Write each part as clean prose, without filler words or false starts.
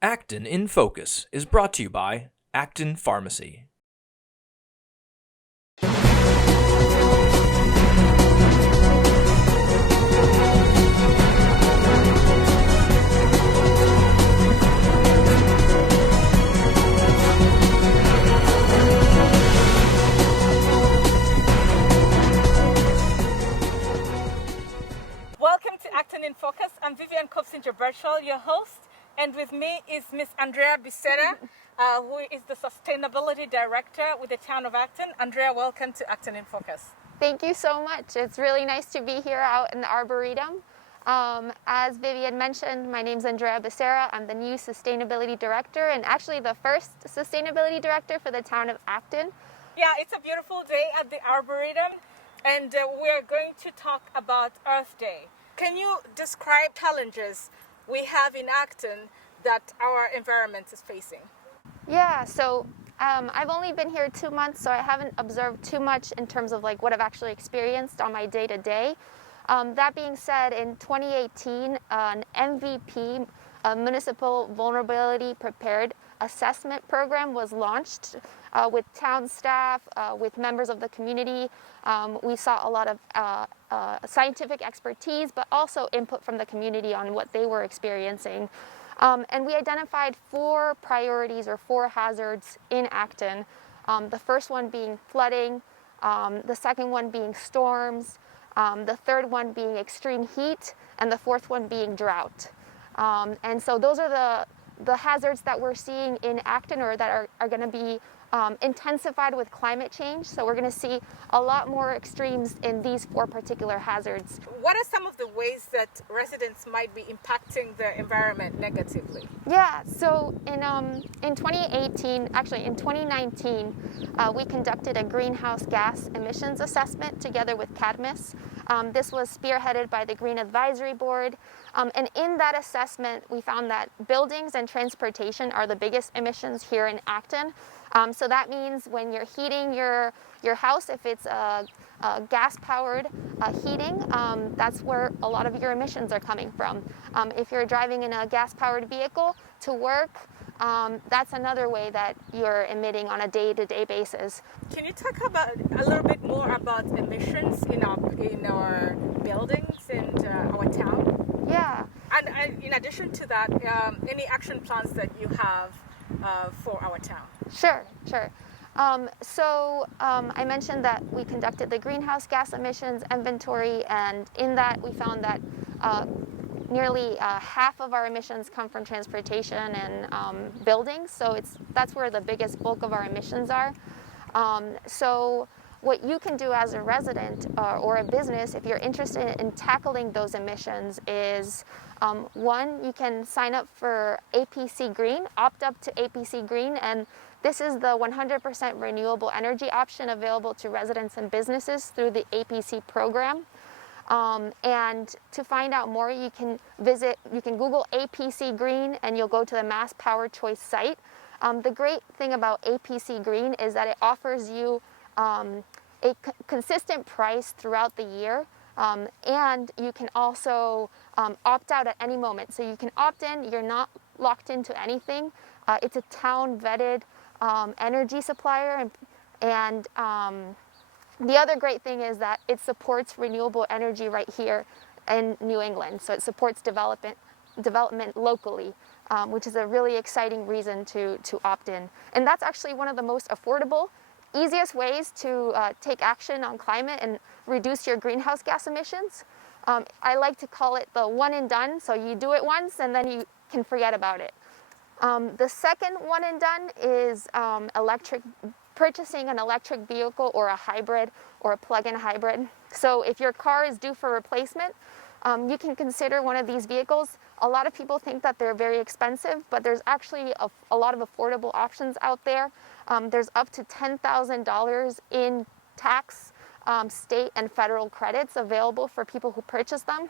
Acton in Focus is brought to you by Acton Pharmacy. Welcome to Acton in Focus. I'm Vivian Copsinger-Birchall, your host, and with me is Miss Andrea Becerra, who is the Sustainability Director with the Town of Acton. Andrea, welcome to Acton in Focus. Thank you so much. It's really nice to be here out in the Arboretum. As Vivian mentioned, my name is Andrea Becerra. I'm the new Sustainability Director and actually the first Sustainability Director for the Town of Acton. Yeah, it's a beautiful day at the Arboretum, and we're going to talk about Earth Day. Can you describe challenges we have in Acton that our environment is facing? Yeah, so I've only been here 2 months, so I haven't observed too much in terms of like what I've actually experienced on my day-to-day. That being said, in 2018, an MVP, a Municipal Vulnerability Prepared Assessment Program, was launched with town staff, with members of the community. We saw a lot of scientific expertise, but also input from the community on what they were experiencing. And we identified 4 priorities or 4 hazards in Acton. The first one being flooding, the second one being storms, the third one being extreme heat, and the fourth one being drought. And so those are the hazards that we're seeing in Acton, or that are going to be intensified with climate change. So we're going to see a lot more extremes in these 4 particular hazards. What are some of the ways that residents might be impacting the environment negatively? Yeah, so in 2018, actually in 2019, we conducted a greenhouse gas emissions assessment together with Cadmus. This was spearheaded by the Green Advisory Board. And in that assessment, we found that buildings and transportation are the biggest emissions here in Acton. So that means when you're heating your house, if it's gas-powered heating, that's where a lot of your emissions are coming from. If you're driving in a gas-powered vehicle to work, that's another way that you're emitting on a day-to-day basis. Can you talk about a little bit more about emissions in our buildings and our town? Yeah. And in addition to that, any action plans that you have for our town? Sure. I mentioned that we conducted the greenhouse gas emissions inventory, and in that we found that nearly half of our emissions come from transportation and buildings. So that's where the biggest bulk of our emissions are. So what you can do as a resident or a business, if you're interested in tackling those emissions, is one, you can sign up for APC Green, opt up to APC Green, and this is the 100% renewable energy option available to residents and businesses through the APC program. And to find out more, you can Google APC Green and you'll go to the Mass Power Choice site. The great thing about APC Green is that it offers you a consistent price throughout the year, and you can also opt out at any moment. So you can opt in, you're not locked into anything. It's a town vetted energy supplier, and the other great thing is that it supports renewable energy right here in New England. So it supports development locally, which is a really exciting reason to opt in. And that's actually one of the most affordable, easiest ways to take action on climate and reduce your greenhouse gas emissions. I like to call it the one and done. So you do it once and then you can forget about it. The second one and done is purchasing an electric vehicle or a hybrid or a plug-in hybrid. So if your car is due for replacement, you can consider one of these vehicles. A lot of people think that they're very expensive, but there's actually a lot of affordable options out there. There's up to $10,000 in tax, state and federal credits available for people who purchase them,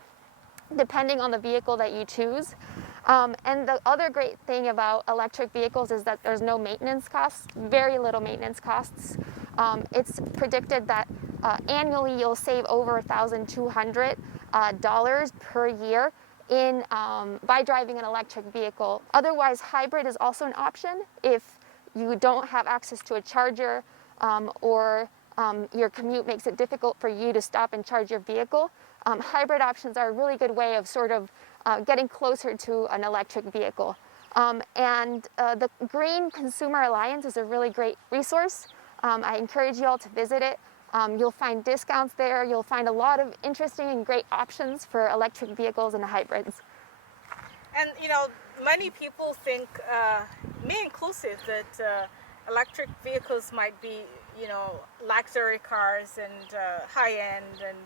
depending on the vehicle that you choose. And the other great thing about electric vehicles is that there's no maintenance costs, very little maintenance costs. It's predicted that annually you'll save over $1,200 per year by driving an electric vehicle. Otherwise, hybrid is also an option if you don't have access to a charger or your commute makes it difficult for you to stop and charge your vehicle. Hybrid options are a really good way of sort of getting closer to an electric vehicle. The Green Consumer Alliance is a really great resource. I encourage you all to visit it. You'll find discounts there. You'll find a lot of interesting and great options for electric vehicles and hybrids. And many people think, me inclusive, that electric vehicles might be luxury cars and high-end and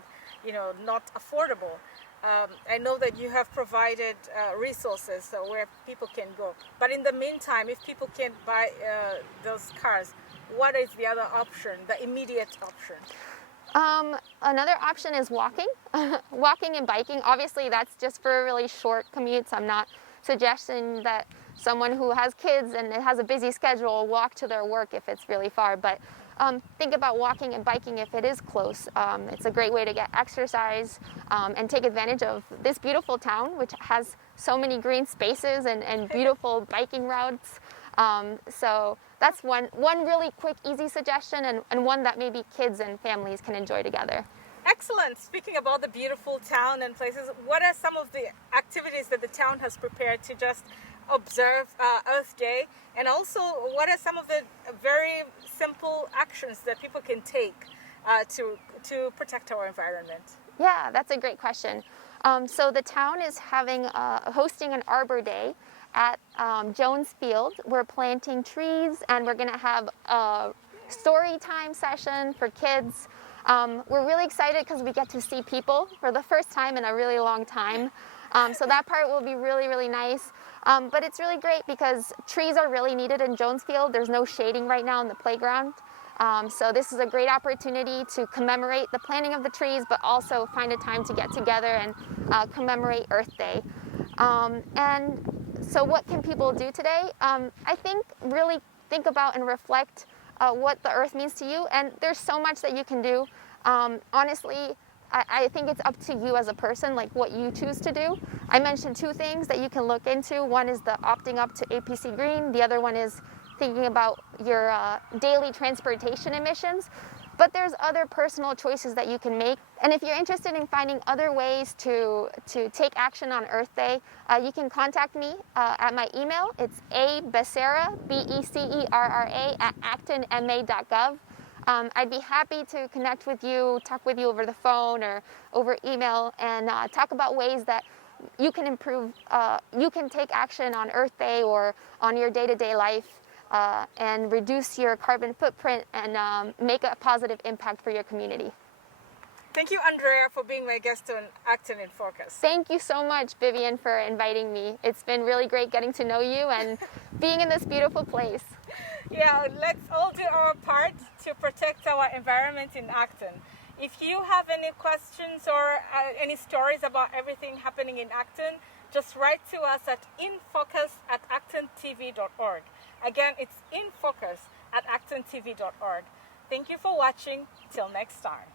not affordable. I know that you have provided resources where people can go. But in the meantime, if people can't buy those cars, what is the other option, the immediate option? Another option is walking. Walking and biking. Obviously, that's just for really short commutes. I'm not suggesting that someone who has kids and has a busy schedule walk to their work if it's really far. But think about walking and biking if it is close. It's a great way to get exercise and take advantage of this beautiful town, which has so many green spaces and beautiful biking routes. So that's one really quick, easy suggestion, and one that maybe kids and families can enjoy together. Excellent. Speaking about the beautiful town and places, what are some of the activities that the town has prepared to just observe Earth Day? And also, what are some of the very simple actions that people can take to protect our environment? Yeah, that's a great question. So the town is hosting an Arbor Day at Jones Field. We're planting trees, and we're going to have a story time session for kids. We're really excited because we get to see people for the first time in a really long time. So that part will be really, really nice. But it's really great because trees are really needed in Jones Field. There's no shading right now in the playground. So this is a great opportunity to commemorate the planting of the trees, but also find a time to get together and commemorate Earth Day. And so what can people do today? I think really think about and reflect what the earth means to you, and there's so much that you can do. Honestly, I think it's up to you as a person, like what you choose to do. I mentioned two things that you can look into. One is the opting up to APC Green. The other one is thinking about your daily transportation emissions. But there's other personal choices that you can make. And if you're interested in finding other ways to take action on Earth Day, you can contact me at my email. It's Becerra, Becerra, at actonma.gov. I'd be happy to connect with you, talk with you over the phone or over email, and talk about ways that you can improve, you can take action on Earth Day or on your day-to-day life. And reduce your carbon footprint and make a positive impact for your community. Thank you, Andrea, for being my guest on Acton in Focus. Thank you so much, Vivian, for inviting me. It's been really great getting to know you and being in this beautiful place. Yeah, let's all do our part to protect our environment in Acton. If you have any questions or any stories about everything happening in Acton, just write to us at infocus@actontv.org. Again, it's infocus@actontv.org. Thank you for watching. Till next time.